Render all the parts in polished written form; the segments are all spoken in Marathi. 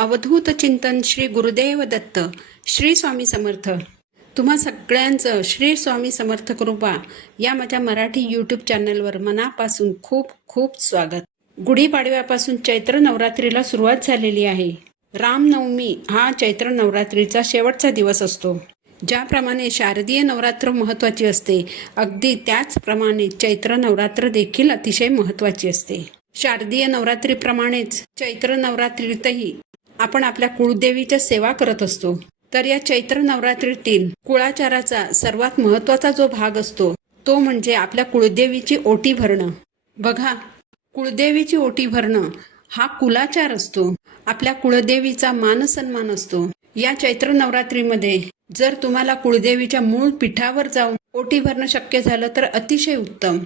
अवधूत चिंतन श्री गुरुदेव दत्त श्री स्वामी समर्थ. तुम्हा सगळ्यांचं श्री स्वामी समर्थ कृपा या माझ्या मराठी यूट्यूब चॅनलवर मनापासून खूप खूप स्वागत. गुढीपाडव्यापासून चैत्र नवरात्रीला सुरुवात झालेली आहे. रामनवमी हा चैत्र नवरात्रीचा शेवटचा दिवस असतो. ज्याप्रमाणे शारदीय नवरात्र महत्त्वाची असते, अगदी त्याचप्रमाणे चैत्र नवरात्र देखील अतिशय महत्त्वाची असते. शारदीय नवरात्रीप्रमाणेच चैत्र नवरात्रीतही आपण आपल्या कुळदेवीच्या सेवा करत असतो. तर या चैत्र नवरात्रीतील कुळाचाराचा सर्वात महत्त्वाचा जो भाग असतो तो म्हणजे आपल्या कुळदेवीची ओटी भरणं. बघा, कुळदेवीची ओटी भरणं हा कुलाचार असतो. आपल्या कुळदेवीचा मानसन्मान असतो. या चैत्र नवरात्रीमध्ये जर तुम्हाला कुळदेवीच्या मूळ पीठावर जाऊन ओटी भरणं शक्य झालं तर अतिशय उत्तम.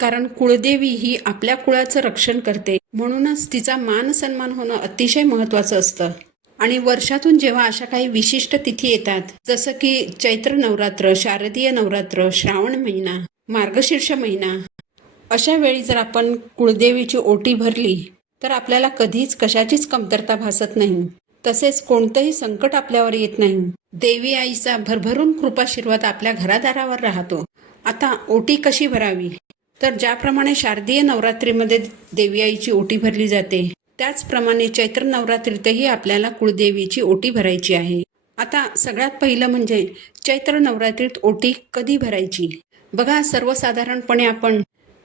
कारण कुळदेवी ही आपल्या कुळाचं रक्षण करते, म्हणूनच तिचा मान सन्मान होणं अतिशय महत्त्वाचं असतं. आणि वर्षातून जेव्हा अशा काही विशिष्ट तिथी येतात, जसं की चैत्र नवरात्र, शारदीय नवरात्र, श्रावण महिना, मार्गशीर्ष महिना, अशा वेळी जर आपण कुळदेवीची ओटी भरली तर आपल्याला कधीच कशाचीच कमतरता भासत नाही. तसेच कोणतंही संकट आपल्यावर येत नाही. देवी आईचा भरभरून कृपाशीर्वाद आपल्या घरादारावर राहतो. आता ओटी कशी भरावी? तर ज्याप्रमाणे शारदीय नवरात्रीमध्ये देवी आईची ओटी भरली जाते, त्याचप्रमाणे चैत्र नवरात्रीतही आपल्याला कुळदेवीची ओटी भरायची आहे. आता सगळ्यात पहिलं म्हणजे चैत्र नवरात्रीत ओटी कधी भरायची? बघा, सर्वसाधारणपणे आपण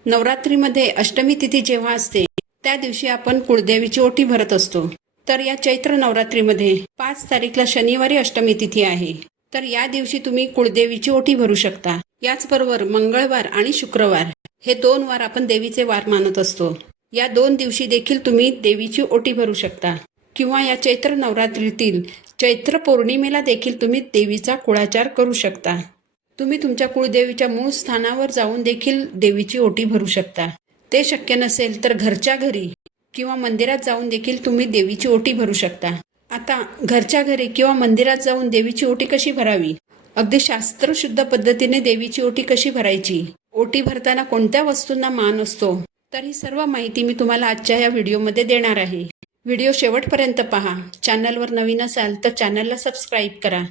नवरात्रीमध्ये अष्टमी तिथी जेव्हा असते त्या दिवशी आपण कुळदेवीची ओटी भरत असतो. तर या चैत्र नवरात्रीमध्ये 5 तारीखला शनिवारी अष्टमी तिथी आहे. तर या दिवशी तुम्ही कुळदेवीची ओटी भरू शकता. याचबरोबर मंगळवार आणि शुक्रवार हे 2 वार आपण देवीचे वार मानत असतो. या 2 दिवशी देखील तुम्ही देवीची ओटी भरू शकता. किंवा या चैत्र नवरात्रीतील चैत्र पौर्णिमेला देखील तुम्ही देवीचा कुळाचार करू शकता. तुम्ही तुमच्या कुळदेवीच्या मूळ स्थानावर जाऊन देखील देवीची ओटी भरू शकता. ते शक्य नसेल तर घरच्या घरी किंवा मंदिरात जाऊन देखील तुम्ही देवीची ओटी भरू शकता. आता घरच्या घरी किंवा मंदिरात जाऊन देवीची ओटी कशी भरावी? अगदी शास्त्रशुद्ध पद्धतीने देवीची ओटी कशी भरायची, ओटी भरताना कोणत्या वस्तूंना मान असतो, तर ही सर्व माहिती मी तुम्हाला आजच्या या व्हिडिओमध्ये देणार आहे. व्हिडिओ शेवटपर्यंत पहा. चॅनलवर नवीन असाल तर चॅनलला सबस्क्राईब करा.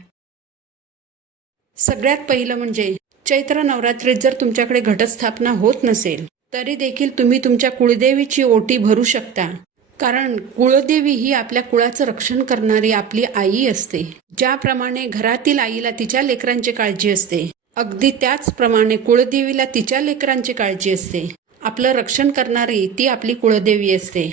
सगळ्यात पहिलं म्हणजे चैत्र नवरात्रीत जर तुमच्याकडे घटस्थापना होत नसेल तरी देखील तुम्ही तुमच्या कुळदेवीची ओटी भरू शकता. कारण कुळदेवी ही आपल्या कुळाचं रक्षण करणारी आपली आई असते. ज्याप्रमाणे घरातील आईला तिच्या लेकरांची काळजी असते, अगदी त्याचप्रमाणे कुळदेवीला तिच्या लेकरांची काळजी असते. आपलं रक्षण करणारी ती आपली कुळदेवी असते.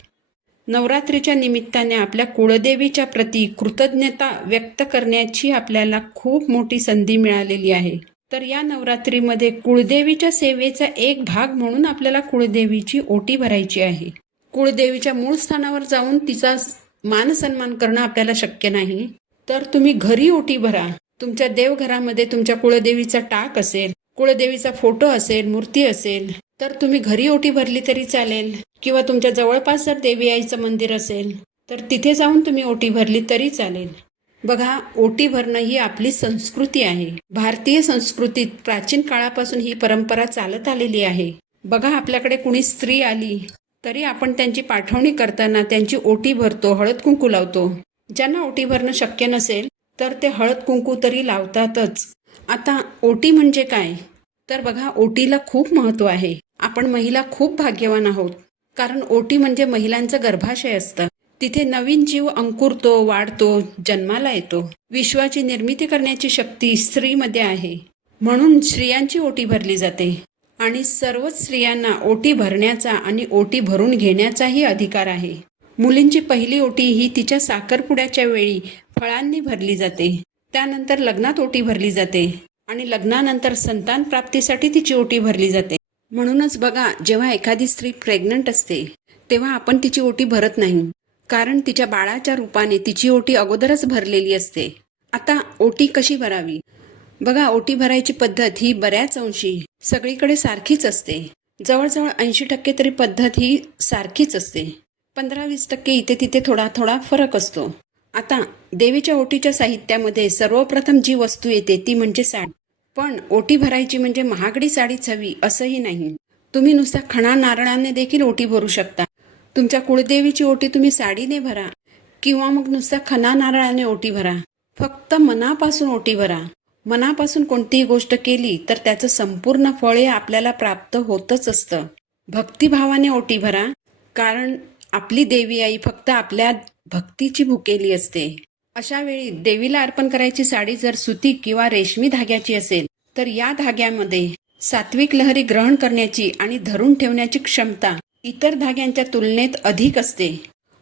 नवरात्रीच्या निमित्ताने आपल्या कुळदेवीच्या प्रती कृतज्ञता व्यक्त करण्याची आपल्याला खूप मोठी संधी मिळालेली आहे. तर या नवरात्रीमध्ये कुळदेवीच्या सेवेचा एक भाग म्हणून आपल्याला कुळदेवीची ओटी भरायची आहे. कुळदेवीच्या मूळ स्थानावर जाऊन तिचा मान सन्मान करणं आपल्याला शक्य नाही, तर तुम्ही घरी ओटी भरा. तुमच्या देवघरामध्ये तुमच्या कुळदेवीचा टाक असेल, कुळदेवीचा फोटो असेल, मूर्ती असेल, तर तुम्ही घरी ओटी भरली तरी चालेल. किंवा तुमच्या जवळपास जर देवी आईचं मंदिर असेल तर तिथे जाऊन तुम्ही ओटी भरली तरी चालेल. बघा, ओटी भरणं ही आपली संस्कृती आहे. भारतीय संस्कृतीत प्राचीन काळापासून ही परंपरा चालत आलेली आहे. बघा, आपल्याकडे कुणी स्त्री आली तरी आपण त्यांची पाठवणी करताना त्यांची ओटी भरतो, हळद कुंकू लावतो. ज्यांना ओटी भरणं शक्य नसेल तर ते हळद कुंकू तरी लावतातच. आता ओटी म्हणजे काय? तर बघा, ओटीला खूप महत्त्व आहे. आपण महिला खूप भाग्यवान आहोत. कारण ओटी म्हणजे महिलांचं गर्भाशय असतं. तिथे नवीन जीव अंकुरतो, वाढतो, जन्माला येतो. विश्वाची निर्मिती करण्याची शक्ती स्त्रीमध्ये आहे. म्हणून स्त्रियांची ओटी भरली जाते. आणि सर्वच स्त्रियांना ओटी भरण्याचा आणि ओटी भरून घेण्याचाही अधिकार आहे. मुलींची पहिली ओटी ही तिच्या साखरपुड्याच्या वेळी फळांनी भरली जाते. त्यानंतर लग्नात ओटी भरली जाते आणि लग्नानंतर संतान प्राप्तीसाठी तिची ओटी भरली जाते. म्हणूनच बघा, जेव्हा एखादी स्त्री प्रेग्नंट असते तेव्हा आपण तिची ओटी भरत नाही, कारण तिच्या बाळाच्या रूपाने तिची ओटी अगोदरच भरलेली असते. आता ओटी कशी भरावी? बघा, ओटी भरायची पद्धत ही बऱ्याच अंशी सगळीकडे सारखीच असते. जवळजवळ 80% तरी पद्धत ही सारखीच असते. 15-20% इथे तिथे थोडा थोडा फरक असतो. आता देवीच्या ओटीच्या साहित्यामध्ये सर्वप्रथम जी वस्तू येते ती म्हणजे साडी. पण ओटी भरायची म्हणजे महागडी साडीच हवी असंही नाही. तुम्ही नुसत्या खणा नारळाने देखील ओटी भरू शकता. तुमच्या कुळदेवीची ओटी तुम्ही साडीने भरा किंवा मग नुसत्या खना नारळाने ओटी भरा. फक्त मनापासून ओटी भरा. मनापासून कोणतीही गोष्ट केली तर त्याचं संपूर्ण फळ हे आपल्याला प्राप्त होतच असतं. भक्तिभावाने ओटी भरा, कारण आपली देवी आई फक्त आपल्या भक्तीची भुकेली असते. अशा वेळी देवीला अर्पण करायची साडी जर सुती किंवा रेशमी धाग्याची असेल तर या धाग्यामध्ये सात्विक लहरी ग्रहण करण्याची आणि धरून ठेवण्याची क्षमता इतर धाग्यांच्या तुलनेत अधिक असते.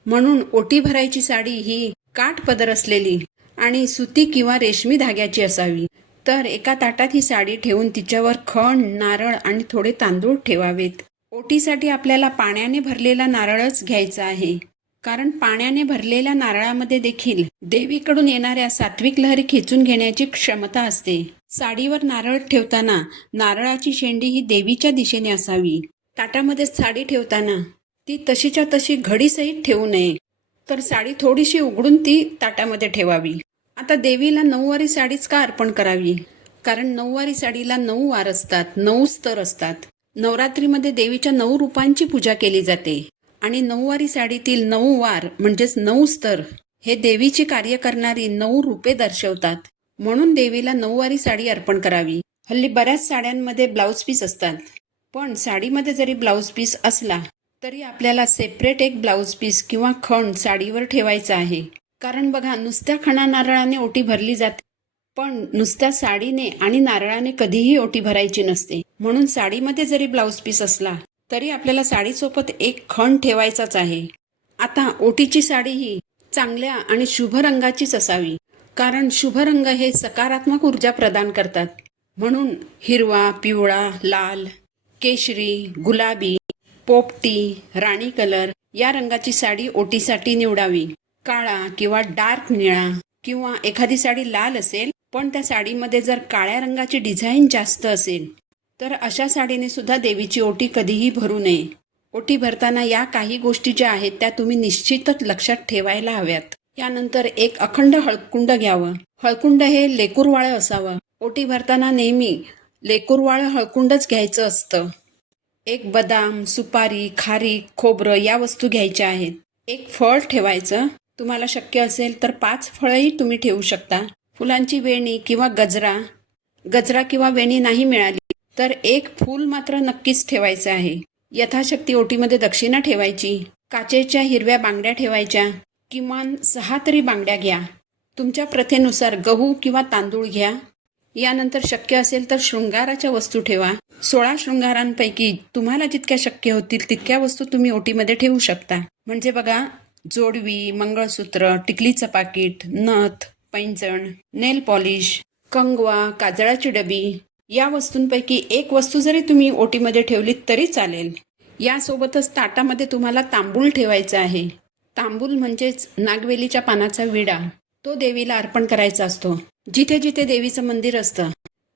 म्हणून ओटी भरायची साडी ही काठपदर असलेली आणि सुती किंवा रेशमी धाग्याची असावी. तर एका ताटात ही साडी ठेवून तिच्यावर खण, नारळ आणि थोडे तांदूळ ठेवावेत. ओटीसाठी आपल्याला पाण्याने भरलेला नारळच घ्यायचा आहे, कारण पाण्याने भरलेल्या नारळामध्ये देखील देवीकडून येणाऱ्या सात्विक लहरी खेचून घेण्याची क्षमता असते. साडीवर नारळ ठेवताना नारळाची शेंडी ही देवीच्या दिशेने असावी. ताटामध्ये साडी ठेवताना ती तशीच्या तशी घडीसहित ठेवू नये, तर साडी थोडीशी उघडून ती ताटामध्ये ठेवावी. आता देवीला नऊवारी साडीच का अर्पण करावी? कारण नऊवारी साडीला 9 वार असतात, 9 स्तर असतात. नवरात्रीमध्ये देवीच्या 9 रूपांची पूजा केली जाते आणि नऊवारी साडीतील 9 वार म्हणजेच 9 स्तर हे देवीची कार्य करणारी 9 रूपे दर्शवतात. म्हणून देवीला नऊवारी साडी अर्पण करावी. हल्ली बऱ्याच साड्यांमध्ये ब्लाऊज पीस असतात, पण साडीमध्ये जरी ब्लाऊज पीस असला तरी आपल्याला सेपरेट एक ब्लाऊज पीस किंवा खण साडीवर ठेवायचा आहे. कारण बघा, नुसत्या खणा नारळाने ओटी भरली जाते, पण नुसत्या साडीने आणि नारळाने कधीही ओटी भरायची नसते. म्हणून साडीमध्ये जरी ब्लाऊज पीस असला तरी आपल्याला साडीसोबत एक खण ठेवायचाच आहे. आता ओटीची साडी ही चांगल्या आणि शुभ रंगाचीच असावी, कारण शुभ रंग हे सकारात्मक ऊर्जा प्रदान करतात. म्हणून हिरवा, पिवळा, लाल, केशरी, गुलाबी, पोपटी, राणी कलर या रंगाची साडी ओटीसाठी निवडावी. काळा किंवा डार्क निळा किंवा एखादी साडी लाल असेल पण त्या साडीमध्ये जर काळ्या रंगाची डिझाईन जास्त असेल तर अशा साडीने सुद्धा देवीची ओटी कधीही भरू नये. ओटी भरताना या काही गोष्टी ज्या आहेत त्या तुम्ही निश्चितच लक्षात ठेवायला हव्यात. यानंतर एक अखंड हळकुंड घ्यावं. हळकुंड हे लेकूरवाळं असावं. ओटी भरताना नेहमी लेकूरवाळं हळकुंडच घ्यायचं असतं. एक बदाम, सुपारी, खारीक, खोबरं या वस्तू घ्यायच्या आहेत. एक फळ ठेवायचं. तुम्हाला शक्य असेल तर 5 फळंही तुम्ही ठेवू शकता. फुलांची वेणी किंवा गजरा किंवा वेणी नाही मिळाली तर एक फूल मात्र नक्कीच ठेवायचं आहे. यथाशक्ती ओटीमध्ये दक्षिणा ठेवायची. काचेच्या हिरव्या बांगड्या ठेवायच्या. किमान 6 तरी बांगड्या घ्या. तुमच्या प्रथेनुसार गहू किंवा तांदूळ घ्या. यानंतर शक्य असेल तर शृंगाराच्या वस्तू ठेवा. 16 शृंगारांपैकी तुम्हाला जितक्या शक्य होतील तितक्या वस्तू तुम्ही ओटीमध्ये ठेवू शकता. म्हणजे बघा, जोडवी, मंगळसूत्र, टिकलीचं पाकिट, नथ, पैंजण, नेल पॉलिश, कंगवा, काजळाची डबी या वस्तूंपैकी एक वस्तू जरी तुम्ही ओटीमध्ये ठेवलीत तरी चालेल. यासोबतच ताटामध्ये तुम्हाला तांबूळ ठेवायचा आहे. तांबूळ म्हणजेच नागवेलीच्या पानाचा विडा. तो देवीला अर्पण करायचा असतो. जिथे जिथे देवीचं मंदिर असतं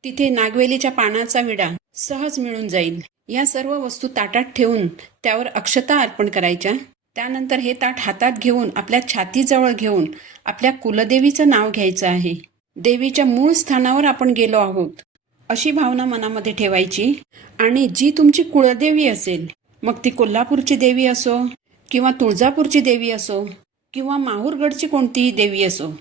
तिथे नागवेलीच्या पानाचा विडा सहज मिळून जाईल. या सर्व वस्तू ताटात ठेवून त्यावर अक्षता अर्पण करायच्या. त्यानंतर हे ताट हातात घेऊन आपल्या छातीजवळ घेऊन आपल्या कुलदेवीचं नाव घ्यायचं आहे. देवीच्या मूळ स्थानावर आपण गेलो आहोत अशी भावना मनामध्ये ठेवायची. आणि जी तुमची कुलदेवी असेल, मग ती कोल्हापूरची देवी असो किंवा तुळजापूरची देवी असो किंवा माहूरगडची कोणतीही देवी असो,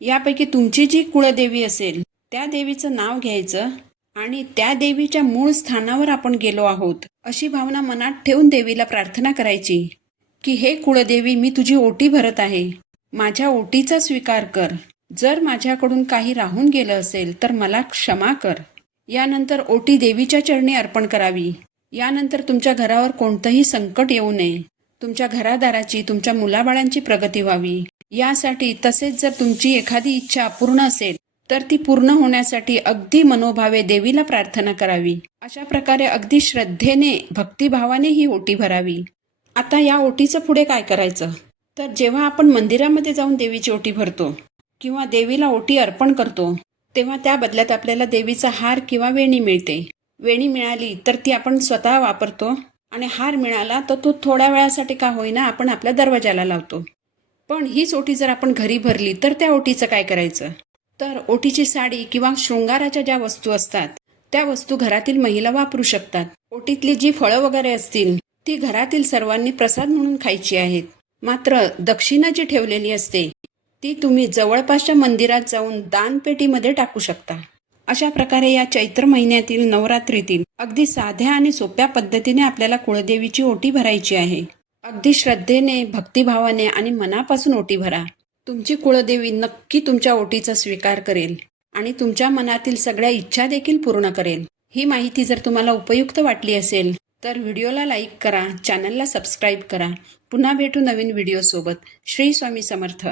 यापैकी तुमची जी कुळदेवी असेल त्या देवीचं नाव घ्यायचं आणि त्या देवीच्या मूळ स्थानावर आपण गेलो आहोत अशी भावना मनात ठेवून देवीला प्रार्थना करायची की हे कुळदेवी, मी तुझी ओटी भरत आहे. माझ्या ओटीचा स्वीकार कर. जर माझ्याकडून काही राहून गेलं असेल तर मला क्षमा कर. यानंतर ओटी देवीच्या चरणी अर्पण करावी. यानंतर तुमच्या घरावर कोणतंही संकट येऊ नये. तुमच्या घरादाराची, तुमच्या मुलाबाळांची प्रगती व्हावी यासाठी, तसेच जर तुमची एखादी इच्छा अपूर्ण असेल तर ती पूर्ण होण्यासाठी अगदी मनोभावे देवीला प्रार्थना करावी. अशा प्रकारे अगदी श्रद्धेने, भक्तिभावाने ही ओटी भरावी. आता या ओटीचं पुढे काय करायचं? तर जेव्हा आपण मंदिरामध्ये जाऊन देवीची ओटी भरतो किंवा देवीला ओटी अर्पण करतो तेव्हा त्या बदल्यात आपल्याला देवीचा हार किंवा वेणी मिळते. वेणी मिळाली तर ती आपण स्वतः वापरतो आणि हार मिळाला तर तो थोड्या वेळासाठी का होईना आपण आपल्या दरवाजाला लावतो. पण हीच ओटी जर आपण घरी भरली तर त्या ओटीचं काय करायचं? तर ओटीची साडी किंवा शृंगाराच्या ज्या वस्तू असतात त्या वस्तू घरातील महिला वापरू शकतात. ओटीतली जी फळं वगैरे असतील ती घरातील सर्वांनी प्रसाद म्हणून खायची आहेत. मात्र दक्षिणा जी ठेवलेली असते ती तुम्ही जवळपासच्या मंदिरात जाऊन दानपेटीमध्ये टाकू शकता. अशा प्रकारे या चैत्र महिन्यातील नवरात्रीतील अगदी साध्या आणि सोप्या पद्धतीने आपल्याला कुळदेवीची ओटी भरायची आहे. अगदी श्रद्धेने, भक्तिभावाने आणि मनापासून ओटी भरा. तुमची कुळदेवी नक्की तुमच्या ओटीचा स्वीकार करेल आणि तुमच्या मनातील सगळ्या इच्छा देखील पूर्ण करेल. ही माहिती जर तुम्हाला उपयुक्त वाटली असेल तर व्हिडिओला लाईक करा, चॅनलला सबस्क्राईब करा. पुन्हा भेटू नवीन व्हिडिओसोबत. श्री स्वामी समर्थ.